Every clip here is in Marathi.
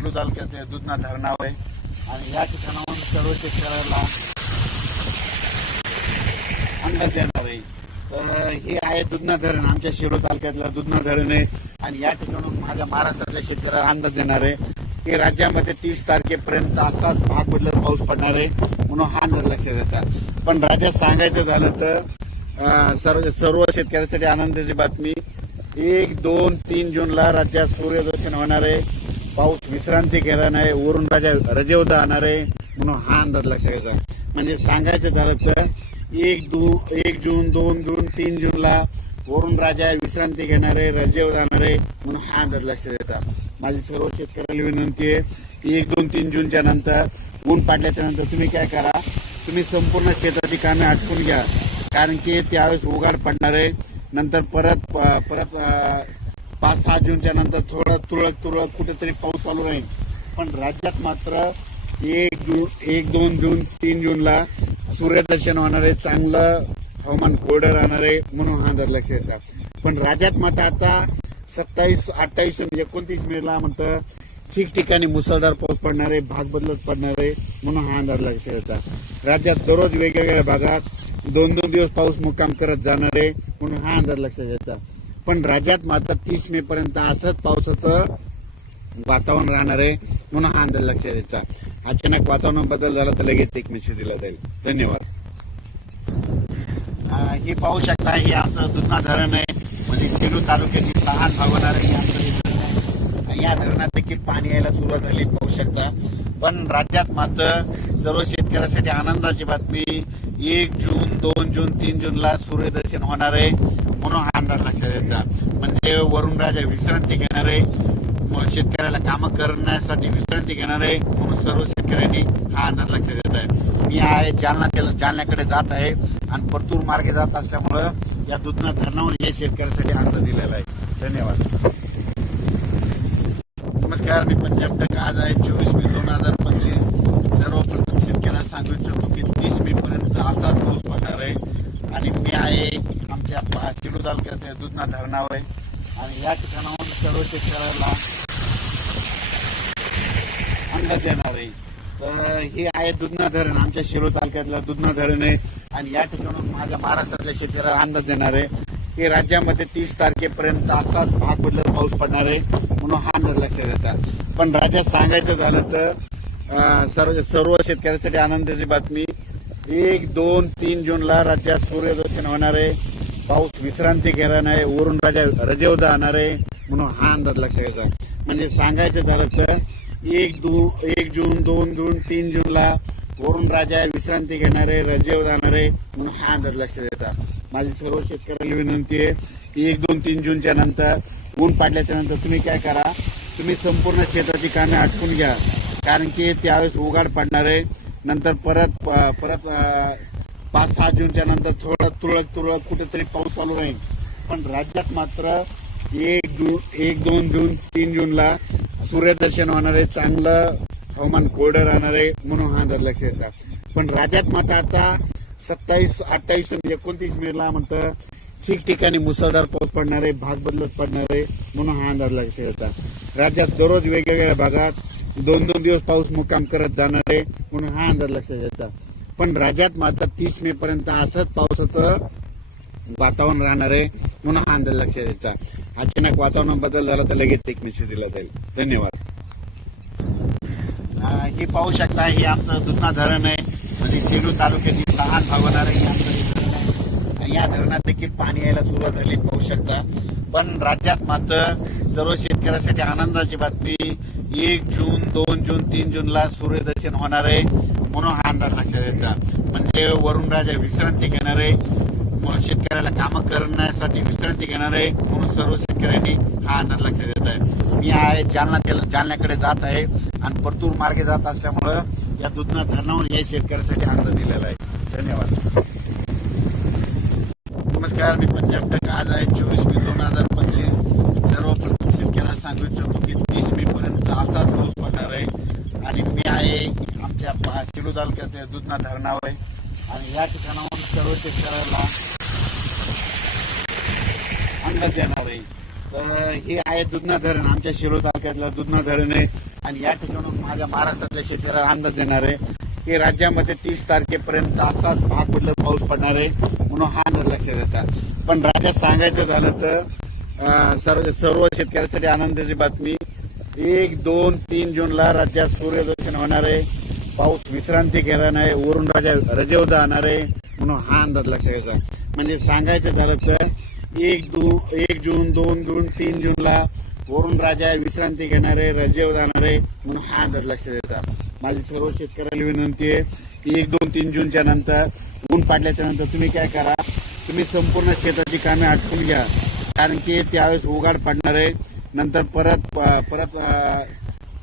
शिरू तालुक्यात दुधना धरणावर आहे. आणि या ठिकाणाहून सर्व शेतकऱ्याला अंदाज देणार आहे तर हे आहे दुधना धरण आमच्या शिरो तालुक्यातलं दुधना धरण आहे. आणि या ठिकाणून माझ्या महाराष्ट्रातल्या शेतकऱ्याला अंदाज देणार आहे की राज्यामध्ये तीस तारखेपर्यंत असाच भाग बदलत पाऊस पडणार आहे म्हणून हा निर्लक्ष देतात पण राज्यात सांगायचं झालं तर सर्व सर्व शेतकऱ्यांसाठी आनंदाची बातमी एक दोन तीन जूनला राज्यात सूर्यदर्शन होणार आहे. पाऊस विश्रांती घेणार नाही वरून राजा रजेवर जाणार आहे म्हणून हा अंदाज लक्षात येतो म्हणजे सांगायचं झालं तर एक दो एक जून दोन जून तीन जूनला वरून राजा विश्रांती घेणार आहे रजेवर जाणार आहे म्हणून हा अंदाज लक्षात येतात माझी सर्व शेतकऱ्याला विनंती आहे एक दोन तीन जूनच्या नंतर ऊन पाडल्याच्या नंतर तुम्ही काय करा तुम्ही संपूर्ण शेताची कामे आटपून घ्या. कारण की त्यावेळेस उघाड पडणार आहे नंतर परत परत पाच सहा जूनच्या नंतर थोडं तुरळक तुरळक कुठेतरी पाऊस चालू राहील. पण राज्यात मात्र एक जून एक दोन जून तीन जूनला सूर्यदर्शन होणार आहे चांगलं हवामान कोरडं राहणार आहे म्हणून हा दर लक्ष येतात पण राज्यात मात्र आता सत्तावीस अठ्ठावीस एकोणतीस मेला म्हणतं ठिकठिकाणी मुसळधार पाऊस पडणार आहे भाग बदलत पडणार आहे म्हणून हा अंदाज लक्षात येतात राज्यात दररोज वेगवेगळ्या भागात दोन दोन दिवस पाऊस मुक्काम करत जाणार आहे म्हणून हा अंदाज लक्षात येतात पण राज्यात मात्र तीस मे पर्यंत असंच पावसाचं वातावरण राहणार आहे म्हणून हा अंदाज लक्षात द्यायचा अचानक वातावरण बदल झाला तर लगेच एक मेसेज दिला जाईल. धन्यवाद. हे ही पाहू शकता हे आमचं दुधना धरण आहे. म्हणजे सेलू तालुक्याची लहान भागवणार आहे आमचं धरण आहे. या धरणात देखील पाणी यायला सुरुवात झाली पाहू शकता. पण राज्यात मात्र सर्व शेतकऱ्यांसाठी आनंदाची बातमी एक जून दोन जून तीन जूनला सूर्यदर्शन होणार आहे. म्हणून हा अंदाज लक्षात यायचा म्हणजे वरुण राजा विश्रांती घेणार आहे. मग शेतकऱ्याला कामं करण्यासाठी विश्रांती घेणार आहे. म्हणून सर्व शेतकऱ्यांनी हा अंदाज लक्षात येत आहे. मी आहे जालना त्याला जालन्याकडे जात आहे. आणि परतूर मार्गे जात असल्यामुळं या दुधना धरणावर या शेतकऱ्यासाठी अंदाज दिलेला आहे. धन्यवाद. नमस्कार मी पंजाब टक आज आहे चोवीस मे दोन हजार पंचवीस. सर्वप्रथम शेतकऱ्यांना सांगू इच्छितो की तीस मे पर्यंत असाच दूध पडणार आहे. आणि मी आहे या पा- शिरूर तालुक्यात दुधना धरणावर आहे. आणि या ठिकाणाहून सर्व शेतकऱ्याला अंदाज देणार आहे. तर हे आहे दुधना धरण. आमच्या शिरो तालुक्यातलं दुधना धरण आहे. आणि या ठिकाणून माझ्या महाराष्ट्रातल्या शेतकऱ्याला अंदाज देणार आहे. की राज्यामध्ये तीस तारखेपर्यंत असाच भाग बदलत पाऊस पडणार आहे म्हणून हा अंदाज लक्षात येतात पण राज्यात सांगायचं झालं तर सर्व सर्व शेतकऱ्यांसाठी आनंदाची बातमी. एक दोन तीन जूनला राज्यात सूर्यदर्शन होणार आहे. पाऊस विश्रांती घेणार नाही वरून राजा रजेवदा आणणार आहे म्हणून हा अंदाज लक्षात येतो म्हणजे सांगायचं झालं तर एक दो एक जून दोन जून तीन जूनला वरून राजा विश्रांती घेणार आहे रजेवर जाणार आहे म्हणून हा अंदाज लक्षात येतात माझी सर्व शेतकऱ्याला विनंती आहे की एक दोन तीन जूनच्या नंतर ऊन पाडल्याच्या नंतर तुम्ही काय करा तुम्ही संपूर्ण शेताची कामे आटपून घ्या. कारण की त्यावेळेस उघाड पडणार आहे. नंतर परत परत पाच सहा जूनच्या नंतर थोडं तुरळक तुरळक कुठेतरी पाऊस चालू राहील. पण राज्यात मात्र एक जून एक दोन जून तीन जूनला सूर्यदर्शन होणार आहे चांगलं हवामान कोरडं राहणार आहे म्हणून हा दर लक्ष येतात पण राज्यात मात्र आता सत्तावीस अठ्ठावीस म्हणजे एकोणतीस मेला म्हणतं ठिकठिकाणी मुसळधार पाऊस पडणार आहे भाग बदलत पडणार आहे म्हणून हा अंदाज लक्षात येतात राज्यात दररोज वेगवेगळ्या भागात दोन दोन दिवस पाऊस मुक्काम करत जाणार आहे म्हणून हा अंदाज लक्षात येतात पण राज्यात मात्र तीस मे पर्यंत असंच पावसाचं वातावरण राहणार आहे म्हणून हा अंदाज लक्षात द्यायचा अचानक वातावरण बदल झाला तर लगेच एक मेसेज दिला जाईल. धन्यवाद. हे पाहू शकता हे आमचं दुधना धरण आहे. म्हणजे सेलू तालुक्याची लहान भागवणार आहे आमचं धरण या धरणात देखील पाणी यायला सुरुवात झाली पाहू शकता. पण राज्यात मात्र सर्व शेतकऱ्यांसाठी आनंदाची बातमी एक जून दोन जून तीन जूनला सूर्यदर्शन होणार आहे. म्हणून हा अंदाज लक्षात यायचा म्हणजे वरुण राजा विश्रांती घेणार आहे मग शेतकऱ्याला कामं करण्यासाठी विश्रांती घेणार आहे म्हणून सर्व शेतकऱ्यांनी हा अंदाज लक्षात येत आहे. मी आहे जालना जालन्याकडे जात आहे आणि परतूर मार्गे जात असल्यामुळं या दुधना धरणावर या शेतकऱ्यासाठी अंदाज दिलेला आहे. धन्यवाद. नमस्कार मी पंजाब टक. आज आहे चोवीस मे दोन हजार पंचवीस. सर्वप्रथम शेतकऱ्यांना सांगू इच्छितो की तीस मे पर्यंत असाच पाऊस पडणार आहे. आणि मी आहे आमच्या शिडू शिरूर तालुक्यात दुधना धरणावर आहे आणि या ठिकाणाहून सर्व शेतकऱ्याला अंदाज देणार आहे तर हे आहे दुधना धरण आमच्या शिरूर तालुक्यातलं दुधना धरण आहे. आणि या ठिकाणून माझ्या महाराष्ट्रातल्या शेतकऱ्याला अंदाज देणार. आहे की राज्यामध्ये तीस तारखेपर्यंत असाच भाग बदलत पाऊस पडणार आहे म्हणून हा अंदाज लक्षात येतात पण राज्यात सांगायचं झालं तर सर्व सर्व शेतकऱ्यांसाठी आनंदाची बातमी एक दोन तीन जूनला राज्यात सूर्यदर्शन होणार आहे. पाऊस विश्रांती घेणार आहे. वरून राजा रजेवदा जाणार आहे. म्हणून हा अंदाज लक्षात घ्यायचा. म्हणजे सांगायचं झालं तर एक दो एक जून दोन जून तीन जूनला वरून राजा विश्रांती घेणार आहे रजेवर जाणार आहे. म्हणून हा अंदाज लक्षात येतात माझी सर्व शेतकऱ्याला विनंती आहे की एक दोन तीन जूनच्या नंतर ऊन पाडल्याच्या नंतर तुम्ही काय करा? तुम्ही संपूर्ण शेताची कामे आटपून घ्या. कारण की त्यावेळेस उघाड पडणार आहे. नंतर परत परत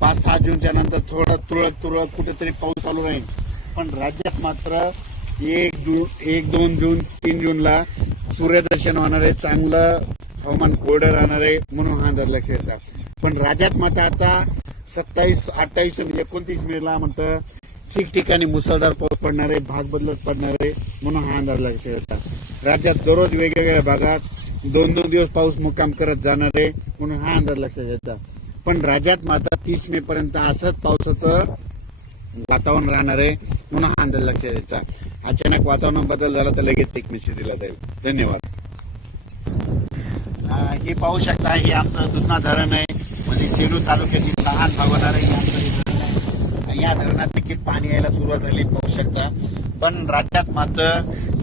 पाच सहा जूनच्या नंतर थोडं तुरळक तुरळक कुठेतरी पाऊस चालू राहील. पण राज्यात मात्र एक जून एक दोन जून तीन जूनला सूर्यदर्शन होणार आहे चांगलं हवामान कोरडं राहणार आहे म्हणून हा अंदाज लक्षात येतात पण राज्यात मात्र आता सत्तावीस अठ्ठावीस म्हणजे एकोणतीस मेला म्हणतं ठिकठिकाणी मुसळधार पाऊस पडणार आहे भाग बदलत पडणार आहे म्हणून हा अंदाज लक्षात येतात राज्यात दररोज वेगवेगळ्या भागात दोन दोन दिवस पाऊस मुक्काम करत जाणार आहे म्हणून हा अंदाज लक्षात येतात पण राज्यात मात्र तीस मे पर्यंत असंच पावसाचं वातावरण राहणार आहे म्हणून हा अंदाज लक्षात यायचा अचानक वातावरण बदल झाला तर लगेच एक मेसेज दिला जाईल. धन्यवाद. हे पाहू शकता हे आमचं दुधना धरण आहे. म्हणजे सेलू तालुक्याची लहान भागवणार आहे आमचं या धरणात देखील पाणी यायला सुरुवात झाली पाहू शकता. पण राज्यात मात्र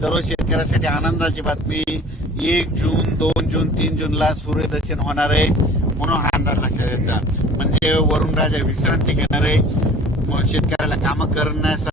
सर्व शेतकऱ्यांसाठी आनंदाची बातमी एक जून दोन जून तीन जूनला सूर्यदर्शन होणार आहे म्हणून हा अंदाज लक्षात यायचा म्हणजे वरुण राजा विश्रांती घेणार आहे. शेतकऱ्याला कामं करण्यासाठी